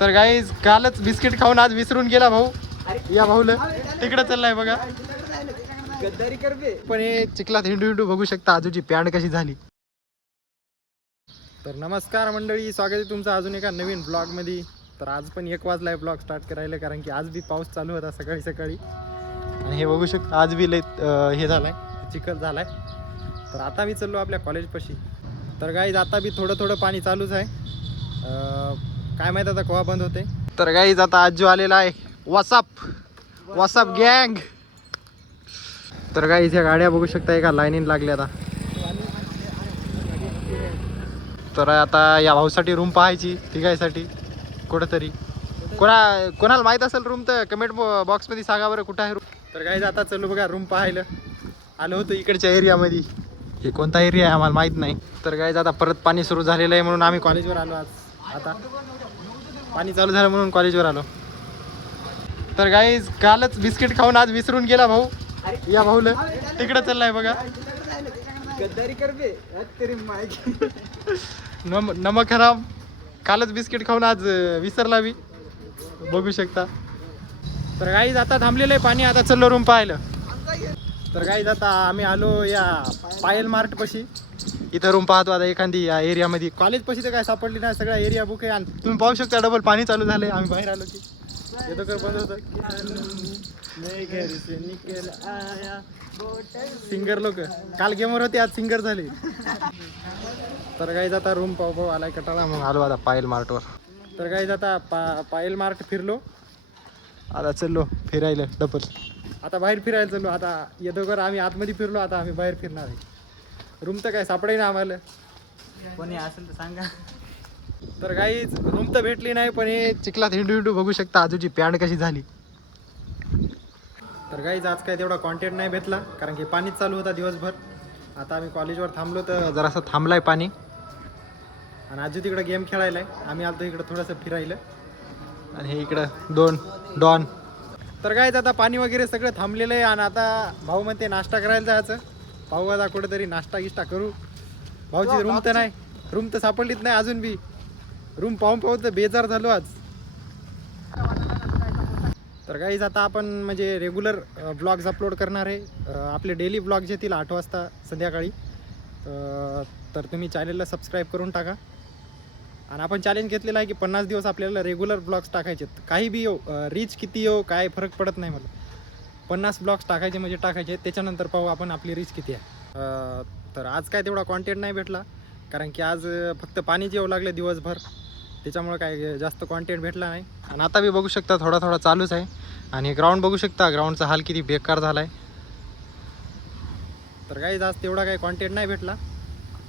तर गाईज कालच बिस्किट खाऊन आज विसरून गेला भाऊ. या भाऊला तिकडे चाललाय बघा. गद्दारी कर बे. पण हे चिखलात हिंडू हिंडू बघू शकता आजूची पॅन्ट कशी झाली. तर नमस्कार मंडळी, स्वागत आहे तुमचं अजून एका नवीन ब्लॉग मध्ये. तर आज पण 1 वाजलाय ब्लॉग स्टार्ट करायला, कारण की आज बी पाऊस चालू होता सकाळी सकाळी. आणि हे बघू शकता आज बी लय हे झालाय, चिखल झालाय. तर आता मी चाललो आपल्या कॉलेजपाशी. तर गाईज आता बी थोडं थोडं पाणी चालूच आहे. काय माहित आता केव्हा बंद होते. तर गाईज आता आजू आलेला आहे. व्हॉट्सअप गँग. तर गाईज ह्या गाड्या बघू शकता एका लाईनीन लागल्या आता. तर आता या भाऊसाठी रूम पाहायची तिघायसाठी कुठंतरी. कोणाला माहीत असेल रूम तर कमेंट बॉक्समध्ये सांगा बरं कुठं आहे रूम. तर गाईज आता चलो बघा रूम पाहायला. आलो होतो इकडच्या एरियामध्ये. हे कोणता एरिया आहे आम्हाला माहीत नाही. तर गाईज आता परत पाणी सुरू झालेलं आहे म्हणून आम्ही कॉलेजवर आलो आज. आता पाणी चालू झालं म्हणून कॉलेजवर आलो. तर गाईज कालच बिस्किट खाऊन आज विसरून गेला भाऊ. या भाऊला तिकडे चाललाय बघा. गद्दारी कर बे. तेरी माय. नमक खराब. कालच बिस्किट खाऊन आज विसरला बी, बघू शकता. तर गाईज आता थांबलेलं आहे पाणी. आता चाललो रूम पाहायला. तर गाईज आता आम्ही आलो या पायल मार्ट पाशी. इथं रूम पाहतो आता एखादी या एरियामध्ये. कॉलेज पाशी तर काय सापडली नाही, सगळा एरिया बुक आहे. आणि तुम्ही पाहू शकता डबल पाणी चालू झालंय. आम्ही बाहेर आलो की येतो कर बंद होतं. सिंगर लोक काल गेमवर होते, आज सिंगर झाले. तर गाईज आता रूम पाहू आलाय कटाळा, मग आलो आता पायल मार्टवर. तर गाईज आता पायल मार्ट फिरलो. आता चाललो फिरायला डबल. आता बाहेर फिरायला चाललो. आता येतो कर आम्ही आतमध्ये फिरलो, आता आम्ही बाहेर फिरणार आहे. रूम तर काय सापडे ना आम्हाला. कोणी असेल तर सांगा. तर गाईज रूम तर भेटली नाही, पण हे चिखलात हिंडू हिंडू बघू शकता आजूची पॅन्ट कशी झाली. तर गाईज आज काय तेवढा कॉन्टेंट नाही भेटला, कारण की पाणीच चालू होता दिवसभर. आता आम्ही कॉलेजवर थांबलो तर जरासं थांबलाय पाणी. आणि आजू तिकडं गेम खेळायलाय, आम्ही आलतो इकडं थोडंसं फिरायला. आणि हे इकडं डॉन. तर गाईज आता पाणी वगैरे सगळं थांबलेलं आहे. आणि आता भाऊ म्हणते नाश्ता करायला जायचं. भाऊ आता कुठेतरी नाश्ता गिष्टा करू. भाऊची रूम तर नाही, रूम तर सापडलीच नाही अजून बी. रूम पाहून तर बेजार झालो आज. तर गाईज आता आपण म्हणजे रेग्युलर ब्लॉग्स अपलोड करणार आहे. आपले डेली ब्लॉग्स येतील 8 वाजता संध्याकाळी. तर तुम्ही चॅनलला सबस्क्राईब करून टाका. आणि आपण चॅलेंज घेतलेलं आहे की 50 दिवस आपल्याला रेग्युलर ब्लॉग्स टाकायचे. काही बी येऊ, रीच किती येऊ काय फरक पडत नाही मला. 50 ब्लॉग्स टाकायचे म्हणजे टाकायचे. त्याच्यानंतर पाहू आपण आपली रीच किती आहे. तर आज काय तेवढा कॉन्टेंट नाही भेटला, कारण की आज फक्त पाणीच येऊ लागलं दिवसभर. त्याच्यामुळे काय जास्त कॉन्टेंट भेटला नाही. आणि आता बी बघू शकता थोडा थोडा चालूच आहे. आणि ग्राउंड बघू शकता, ग्राउंडचा हाल किती बेकार झाला आहे. तर काही आज तेवढा काही कॉन्टेंट नाही भेटला.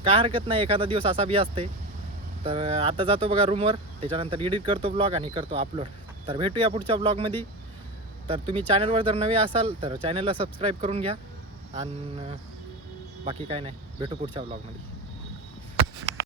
काय हरकत नाही, एखादा दिवस असा बी असते. तर आता जातो बघा रूमवर, त्याच्यानंतर एडिट करतो ब्लॉग आणि करतो अपलोड. तर भेटूया पुढच्या ब्लॉगमध्ये. तर तुम्ही चॅनलवर जर नवे असाल तर चॅनलला सबस्क्राईब करून घ्या. आणि बाकी काय नाही, भेटू पुढच्या ब्लॉगमध्ये.